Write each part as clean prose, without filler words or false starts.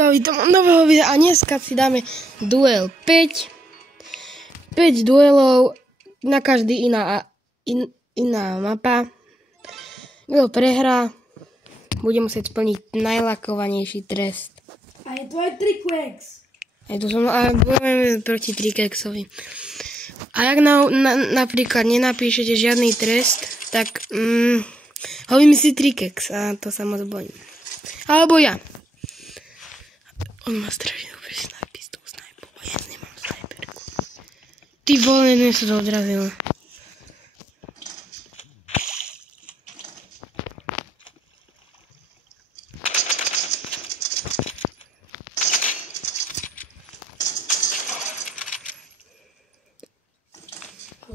Čaučka, vítam nového videa a dneska si dáme duel 5 duelov, na každý iná mapa. Kto prehrá, bude musieť splniť najlakovanejší trest. A je to aj Trikex. A budeme proti Trikexovi. A ak napríklad nenapíšete žiadny trest, tak ho vymyslí Trikex a to sa moc bojím. Alebo ja. On má strašne dobrý snajper s tou snajpou a ja nemám snajperku. Ty vole, mne sa to odrazilo.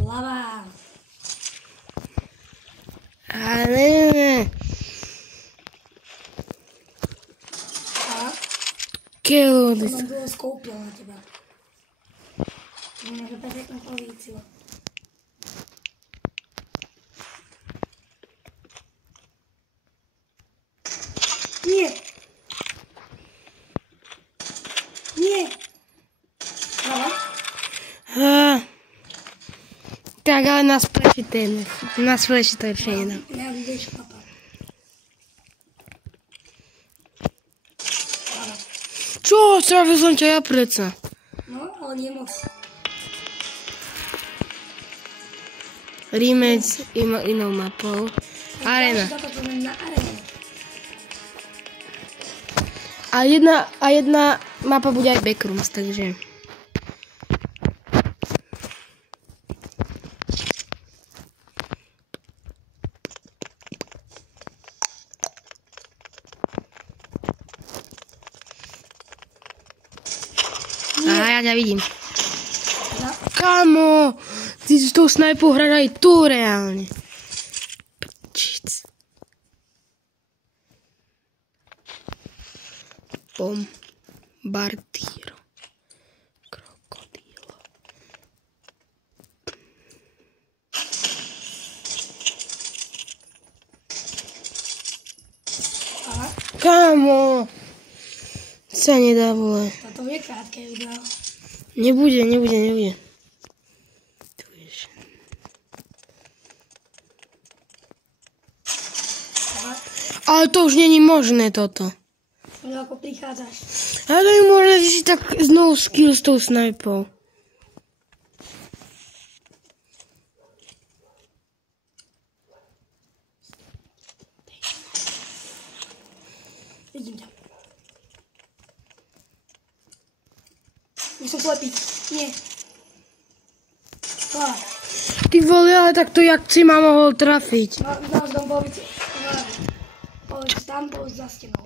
Lava. Ale Kelo, To mám dlho skoupil na teba. Máme perfektnú pozíciu. Nie. Nie. Lava. tak, ale nás fleši to ešte nedá. Ja vidíš papa. Čo? Strafil som ťa ja predsa. No, ale nie moc. Rematch inou mapou. Arena. Na arene. A jedna mapa bude aj Backrooms, takže... Aha, ja ťa vidím. Kamo! Ty s tou snajpou hráš aj tu reálne. Prčic. Bombardíro. Krokodílo. Aha. Kamo! Sa nedá, vole. Toto je krátke video. Nebude. Tu vieš. Aha. Ale to už není možné toto. No ako prichádzaš. Ale to je možné, že si tak znovu skill s tou snajpou. Vidím ťa. Nie som slepý. Nie. Klár. Ty vole, ale tak to jak si ma mohol trafiť. Náš dom bol víc. Tam bol za stenou.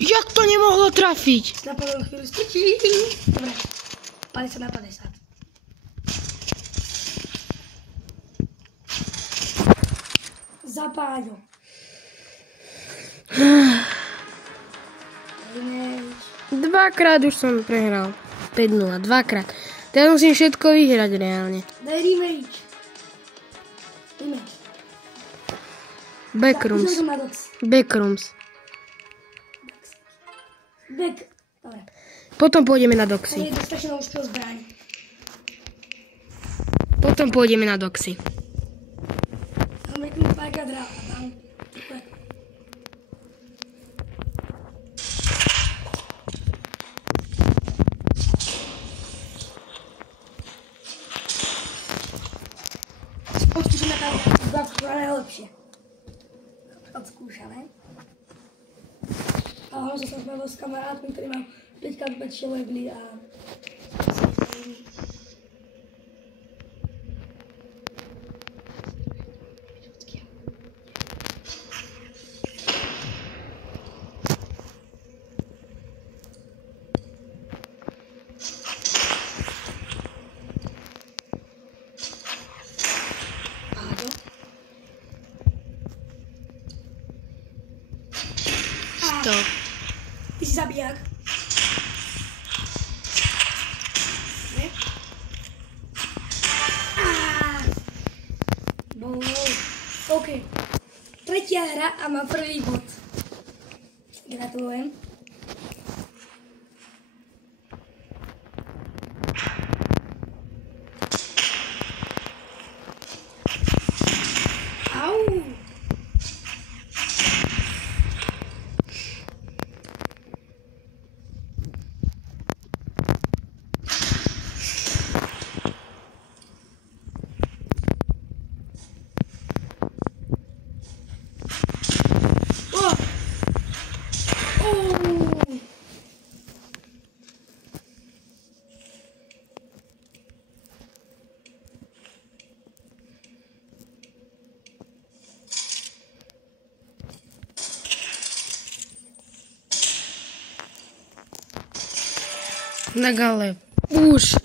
Jak to nemohlo trafiť? Napadol chvíľu strčí. Dobre. 50 na 50. Zapáďo. Dvakrát už som prehral. 5-0, dvakrát. Teraz musím všetko vyhrať reálne. Daj rematch. Rematch. Backrooms. Tak, na dox. Backrooms. Back. Dobre. Potom pôjdeme na To doxy. je dostačená už skoro zbraň. Potom pôjdeme na doxy. Tam je kým párka dráva. Tam. Odskúšame tam najlepšie. Odskúšame. A hlavne som spravil s kamarátmi, ktorí mám 5x väčšie levely a... Stop. Ty si zabijak. OK. Tretia hra a má prvý bod. Gratulujem. Au. Tak ale už,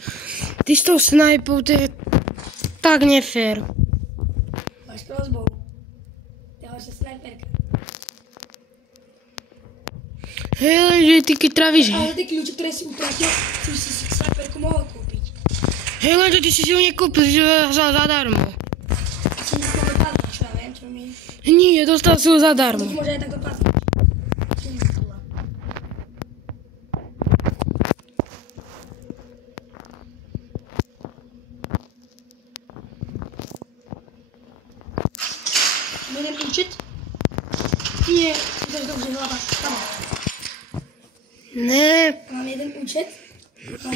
ty s tou snajpou, to je tak nefér. Máš crossbow. To je vaša snajperka. Hej, lenže ty keď travíš... Ale ty kľúče, ktoré si utratil, si snajperku mohol kúpiť. Hej, lenže ty si ju nekúpil zadarmo. Si mi to dopadlo, čo ja viem, čo mi... Nie, dostal si ju zadarmo. To môže aj tak dopadnúť. Čo mi dopadlo? Jeden účet? Nie, to je dobře hlava. Tam. Ne, Mám jeden účet a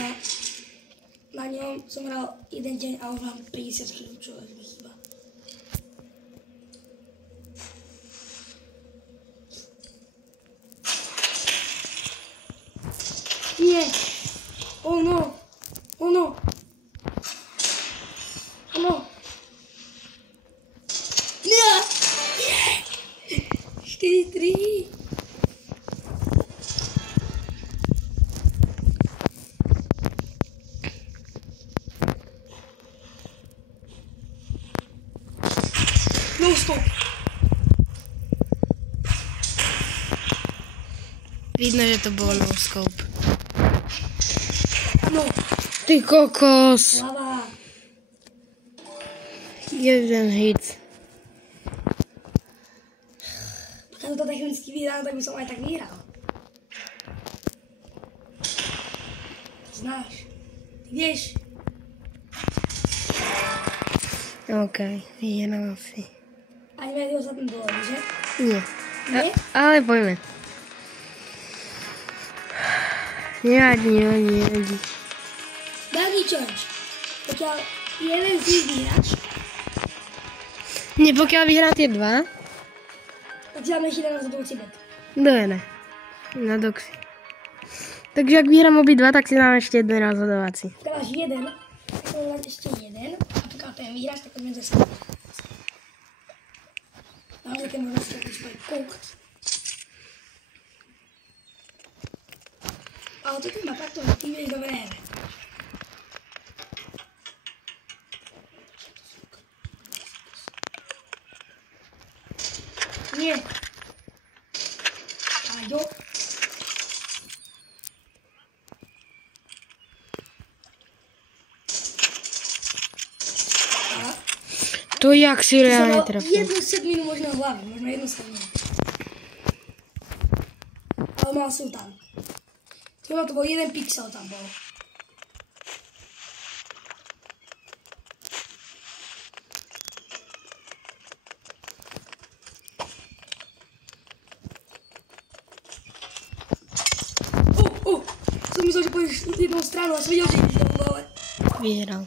na něm jsem hrál jeden den a už mám 50 kg, čo mi chýba. Nie. Oh no. Oh no. Oh no. Nie. 4-3. No stop. vidno, že to bolo no scope. Ano. Ty kokos. Hlava. Jeden hit. Pokiaľ to technicky vyhrám, tak by som aj tak vyhral. Znáš. Ty vieš. OK, vyhral si. Ani médiu sa tam bolo, že? Nie. Nie? Ale poďme. Nevadí. Dávny challenge. Pokiaľ jeden z nich vyhráš, Nie, pokiaľ vyhrá tie dva, tak si dáme ešte jeden rozhodujúci bod. dojene. Na doxy. Takže ak vyhrám obidva, tak si dáme ešte jeden rozhodovací. Keď máš jeden, tak môžeš dať ešte jeden. A pokiaľ ten vyhráš, tak poďme zase. Dáme také možnosti, ako svoje koukať. Ale to ten mapa, ktorý ty vieš dobre hre. Nie. Áďo. To jak si reálne trafil. Jednu sedminu možno hlavy, možno jednu sedminu. Ale mal som tam. To bol jeden pixel tam bol. Som myslel, že pôjdeš jednou stranu a som videl, že ideš do dole. Vyhral.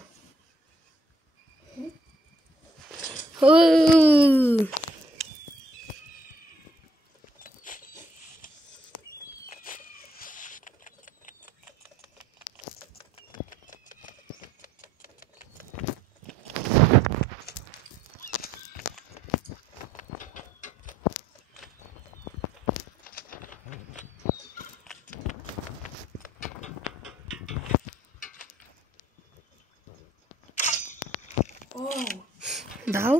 Dal?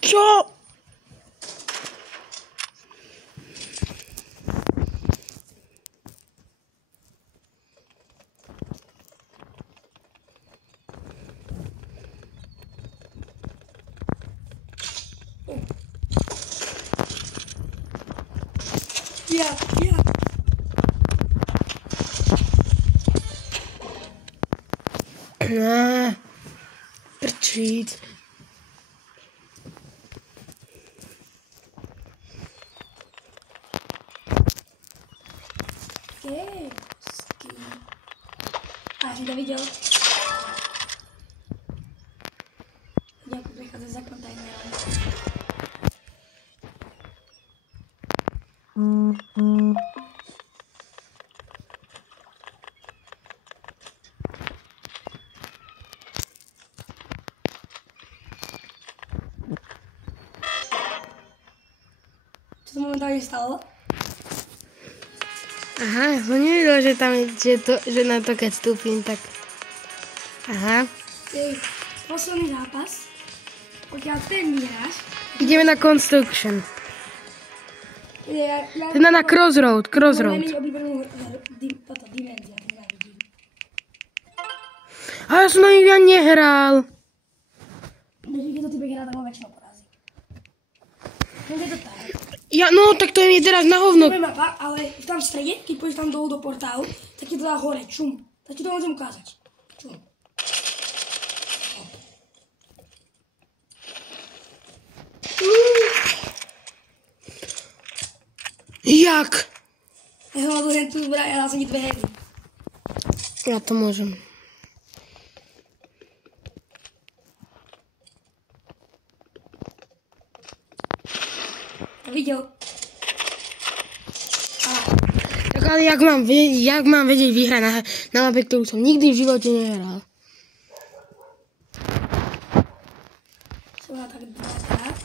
Čo? Ja. Prčíc. A si to viděl? Jak přichází za kontajnerem. Co se momentálně stalo? Aha, ja som nevedela, že tam je, že na to keď vstúpim, tak... Aha. Posledný zápas. Pokiaľ ten vyhráš... Ideme na Construction. Teda na Crossroad. Najmenej obľúbenú dimenzia. A ja som na nich ani nehral. Keď to ty bude hrať, tak ho väčšinou porazí. Je to tak. Ja, no, tak to je mi teraz na hovno. To je mapa, ale tam v strede, keď pôjdeš tam dolu do portálu, tak ti to dá hore, čum. Tak ti to môžem ukázať. Čum. Jak? Ja som mal tu zbrať, ja dal som ti 2 hedy. Ja to môžem. Videl. Tak ale jak mám vedieť vyhrať na mape, ktorú som nikdy v živote nehral? Som mal tak 2-krát.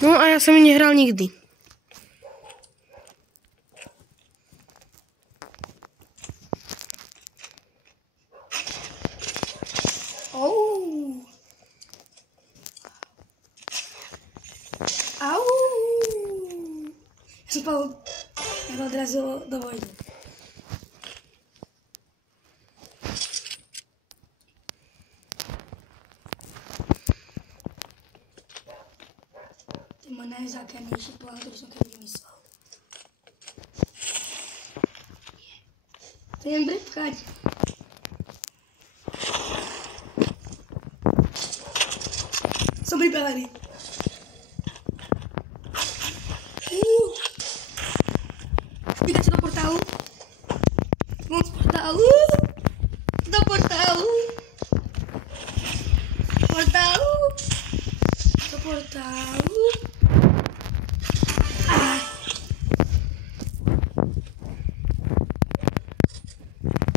No a ja som ju nehral nikdy. Au. Ja to odrazilo do vojny. To je môj najzákernejší plán, ktorý som kedy vymyslel. To idem drepkať. Som pripravený. Vydať sa do portálu. Von z portálu. Do portálu. Portálu. Do portálu.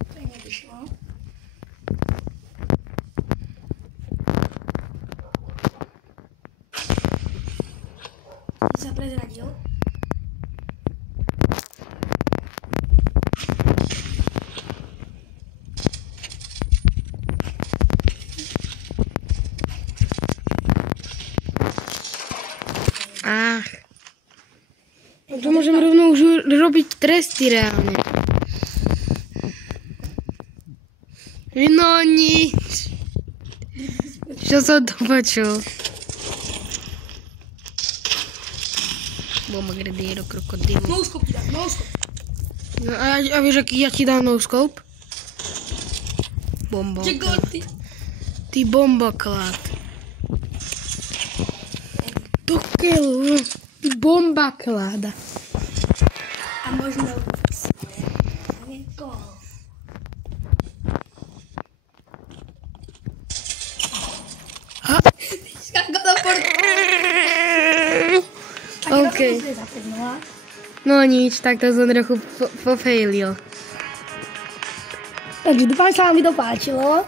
To je nevyšlo. Sa prezradil. Ach. No to môžem rovno už robiť tresty reálne. No nič. Čo som to počul? Bomba gradero krokodil. No-scope ti dám, no-scope. No a vieš, aký ja ti dám no-scope? Bomba. Čeko, ty. Ty bombaklad. To keľu. Ty bombaklada. A možno niekoho. Ha? Skákal do portálu. OK. No nič, tak to som trochu pofailil. Takže dúfam, že sa vám video páčilo.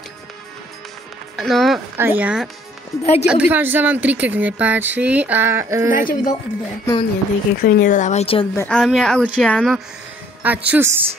No a ja. Dajte A dúfam, že sa vám Trikex nepáči. Dajte video odber. No nie, Trikex mi nedodávajte odber. Ale mňa určite áno. A čus.